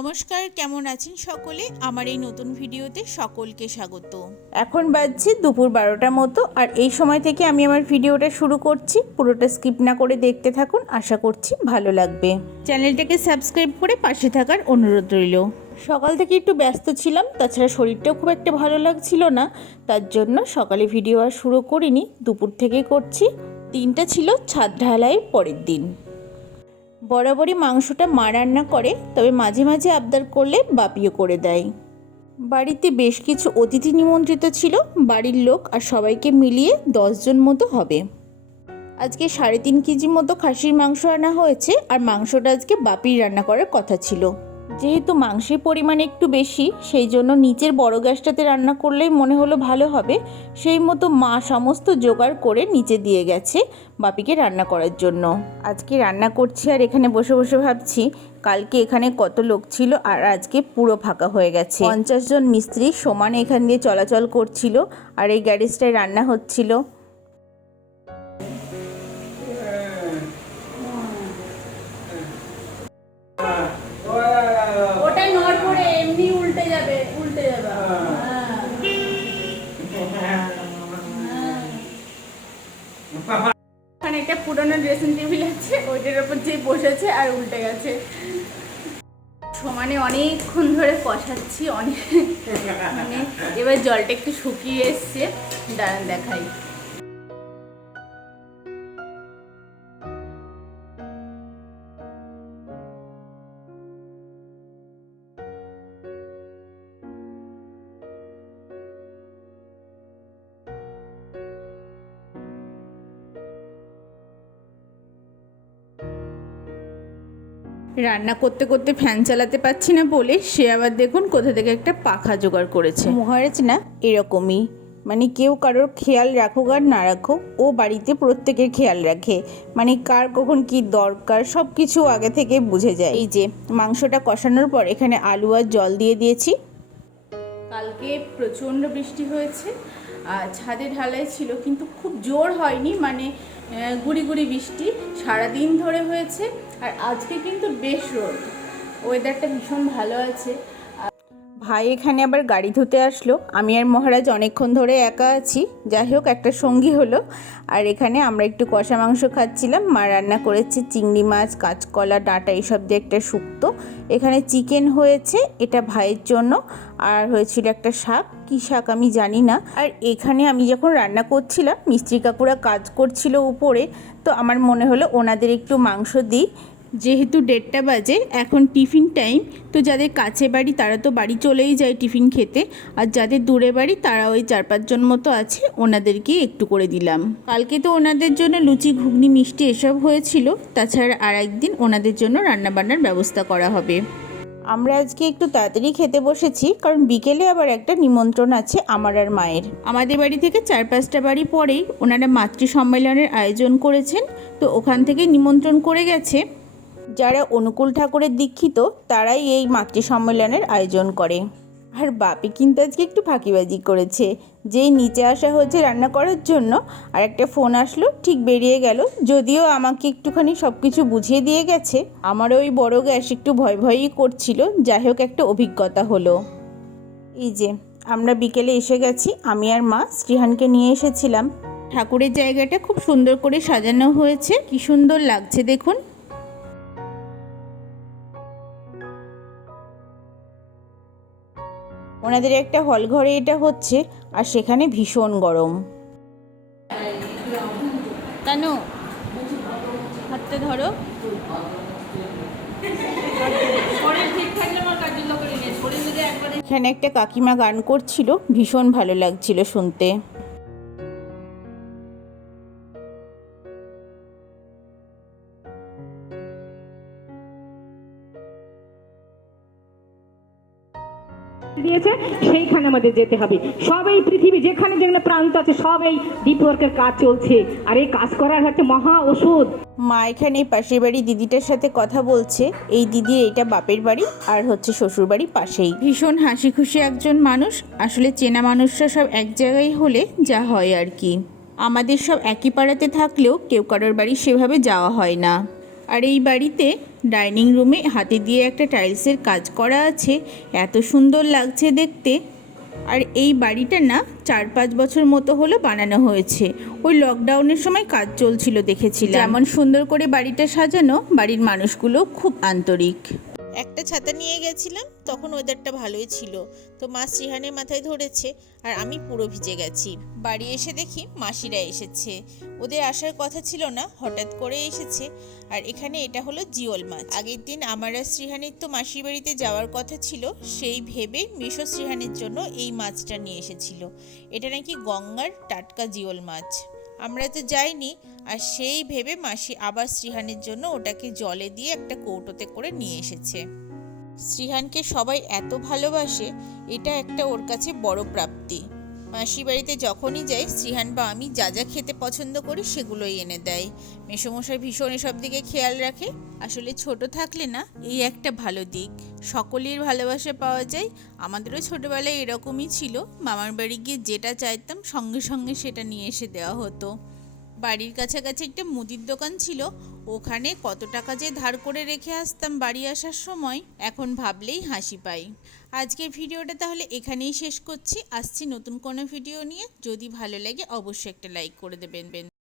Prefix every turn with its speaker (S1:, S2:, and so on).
S1: নমস্কার কেমন আছেন সকলে আমার এই নতুন ভিডিওতে সকলকে স্বাগত এখন বাজছে দুপুর বারোটা মতো আর এই সময় থেকে আমি আমার ভিডিওটা শুরু করছি পুরোটা স্কিপ না করে দেখতে থাকুন আশা করছি ভালো লাগবে চ্যানেলটাকে সাবস্ক্রাইব করে পাশে থাকার অনুরোধ রইল সকাল থেকে একটু ব্যস্ত ছিলাম তাছাড়া শরীরটাও খুব একটা ভালো লাগছিল না তার জন্য সকালে ভিডিও আর শুরু করিনি দুপুর থেকে করছি দিনটা ছিল ছাদ ঢালাইয়ের পরের দিন বরাবরই মাংসটা মা রান্না করে তবে মাঝে মাঝে আবদার করলে বাপিও করে দেয় বাড়িতে বেশ কিছু অতিথি নিমন্ত্রিত ছিল বাড়ির লোক আর সবাইকে মিলিয়ে দশজন মতো হবে আজকে সাড়ে তিন কেজি মতো খাসির মাংস আনা হয়েছে আর মাংসটা আজকে বাপির রান্না করার কথা ছিল যেহেতু মাংসের পরিমাণ একটু বেশি সেই জন্য নিচের বড় গ্যাসটাতে রান্না করলেই মনে হলো ভালো হবে সেই মতো মা সমস্ত জোগাড় করে নিচে দিয়ে গেছে বাপিকে রান্না করার জন্য আজকে রান্না করছি আর এখানে বসে বসে ভাবছি কালকে এখানে কত লোক ছিল আর আজকে পুরো ফাঁকা হয়ে গেছে পঞ্চাশ জন মিস্ত্রি সমান এখান দিয়ে চলাচল করছিল আর এই গ্যারেজটায় রান্না হচ্ছিল গোটানোর ড্রেসিং টেবিল আছে ওইটার ওপর যে বসেছে আর উল্টে গেছে সমানে অনেকক্ষণ ধরে কষাচ্ছি অনেক মানে এবার জলটা একটু শুকিয়ে এসছে দাঁড়ান দেখাই রান্না করতে করতে ফ্যান চালাতে পারছি না বলে সে আবার দেখুন কোথা থেকে একটা পাখা জোগাড় করেছে মহারাজ না এরকমই মানে কেউ কারোর খেয়াল রাখুক আর না রাখুক ও বাড়িতে প্রত্যেকের খেয়াল রাখে মানে কার কখন কি দরকার সব কিছু আগে থেকে বুঝে যায় এই যে মাংসটা কষানোর পর এখানে আলু আর জল দিয়ে দিয়েছি কালকে প্রচণ্ড বৃষ্টি হয়েছে ছাদে ঢালাই ছিল কিন্তু খুব জোর হয়নি মানে গুড়ি গুড়ি বৃষ্টি সারাদিন ধরে হয়েছে আর আজকে কিন্তু বেশ রোদ ওয়েদারটা ভীষণ ভালো আছে ভাই এখানে আবার গাড়ি ধুতে আসলো আমি আর মহারাজ অনেকক্ষণ ধরে একা আছি যাই হোক একটা সঙ্গী হলো আর এখানে আমরা একটু কষা মাংস খাচ্ছিলাম মা রান্না করেছে চিংড়ি মাছ কাঁচকলা ডাঁটা এইসব দিয়ে একটা শুক্ত এখানে চিকেন হয়েছে এটা ভাইয়ের জন্য আর হয়েছিল একটা শাক কী শাক আমি জানি না আর এখানে আমি যখন রান্না করছিলাম মিস্ত্রি কাকুরা কাজ করছিল উপরে তো আমার মনে হলো ওনাদের একটু মাংস দিই যেহেতু দেড়টা বাজে এখন টিফিন টাইম তো যাদের কাছে বাড়ি তারা তো বাড়ি চলেই যায় টিফিন খেতে আর যাদের দূরে বাড়ি তারা ওই চার পাঁচজন মতো আছে ওনাদেরকে একটু করে দিলাম কালকে তো ওনাদের জন্য লুচি ঘুগনি মিষ্টি এসব হয়েছিল তাছাড়া আর একদিন ওনাদের জন্য রান্নাবান্নার ব্যবস্থা করা হবে আমরা আজকে একটু তাড়াতাড়ি খেতে বসেছি কারণ বিকেলে আবার একটা নিমন্ত্রণ আছে আমার আর মায়ের আমাদের বাড়ি থেকে চার পাঁচটা বাড়ি পরেই ওনারা মাতৃ সম্মেলনের আয়োজন করেছেন তো ওখান থেকে নিমন্ত্রণ করে গেছে যারা অনুকূল ঠাকুরের দীক্ষিত তারাই এই মাতৃ সম্মেলনের আয়োজন করে আর বাপি কিন্তু আজকে একটু ফাঁকিবাজি করেছে যেই নিচে আসা হয়েছে রান্না করার জন্য আর একটা ফোন আসলো ঠিক বেরিয়ে গেল যদিও আমাকে একটুখানি সব কিছু বুঝিয়ে দিয়ে গেছে আমার ওই বড় গ্যাস একটু ভয় ভয়ই করছিল যাই হোক একটা অভিজ্ঞতা হলো এই যে আমরা বিকেলে এসে গেছি আমি আর মা শ্রীহানকে নিয়ে এসেছিলাম ঠাকুরের জায়গাটা খুব সুন্দর করে সাজানো হয়েছে কি সুন্দর লাগছে দেখুন ওনাদের একটা হল ঘরে এটা হচ্ছে আর সেখানে ভীষণ গরম তানু হাতে ধরো ইয়ে এখানে একটা কাকিমা গান করছিল ভীষণ ভালো লাগছিল শুনতে দিয়েছে সেইখানে আমাদের যেতে হবে সব এই পৃথিবী যেখানে যেখানে প্রান্ত আছে সব এই ডিপওয়ার্কের কাজ চলছে আর এই কাজ করার হচ্ছে মহা ওষুধ মা এখানে এই পাশের বাড়ি দিদিটার সাথে কথা বলছে এই দিদি এটা বাপের বাড়ি আর হচ্ছে শ্বশুর বাড়ি পাশেই ভীষণ হাসি খুশি একজন মানুষ আসলে চেনা মানুষরা সব এক জায়গায় হলে যা হয় আর কি আমাদের সব একই পাড়াতে থাকলেও কেউ কারোর বাড়ি সেভাবে যাওয়া হয় না আর এই বাড়িতে ডাইনিং রুমে হাতে দিয়ে একটা টাইলসের কাজ করা আছে এত সুন্দর লাগছে দেখতে আর এই বাড়িটা না চার পাঁচ বছর মতো হলো বানানো হয়েছে ওই লকডাউনের সময় কাজ চলছিল দেখেছিলাম এমন সুন্দর করে বাড়িটা সাজানো বাড়ির মানুষগুলো খুব আন্তরিক একটা ছাতা নিয়ে গেছিলাম তখন ওয়েদারটা ভালোই ছিল তো মা শ্রীহানের মাথায় ধরেছে আর আমি পুরো ভিজে গেছি বাড়ি এসে দেখি মাসিরা এসেছে ওদের আসার কথা ছিল না হঠাৎ করে এসেছে আর এখানে এটা হলো জিওল মাছ আগের দিন আমার আর শ্রীহানির তো মাসির বাড়িতে যাওয়ার কথা ছিল সেই ভেবে মিশো শ্রীহানির জন্য এই মাছটা নিয়ে এসেছিল এটা নাকি গঙ্গার টাটকা জিওল মাছ আমরা তো যাইনি আর সেই ভেবে মাসি আবার শ্রীহানের জন্য ওটাকে জলে দিয়ে একটা কৌটোতে করে নিয়ে এসেছে শ্রীহানকে সবাই এত ভালোবাসে এটা একটা ওর কাছে বড় প্রাপ্তি মাসি বাড়িতে যখনই যাই শ্রীহান বা আমি যা যা খেতে পছন্দ করি সেগুলোই এনে দেয় মেসোমশাই ভীষণ এসব দিকে খেয়াল রাখে আসলে ছোট থাকলে না এই একটা ভালো দিক সকলের ভালোবাসা পাওয়া যায় আমাদেরও ছোটোবেলায় এরকমই ছিল মামার বাড়ি গিয়ে যেটা চাইতাম সঙ্গে সঙ্গে সেটা নিয়ে এসে দেওয়া হতো বাড়ির কাছাকাছি একটা মুদির দোকান ছিল ওখানে কত টাকা যে ধার করে রেখে আসতাম বাড়ি আসার সময় এখন ভাবলেই হাসি পাই আজকের ভিডিওটা তাহলে এখানেই শেষ করছি আসছি নতুন কোনো ভিডিও নিয়ে যদি ভালো লাগে অবশ্যই একটা লাইক করে দেবেন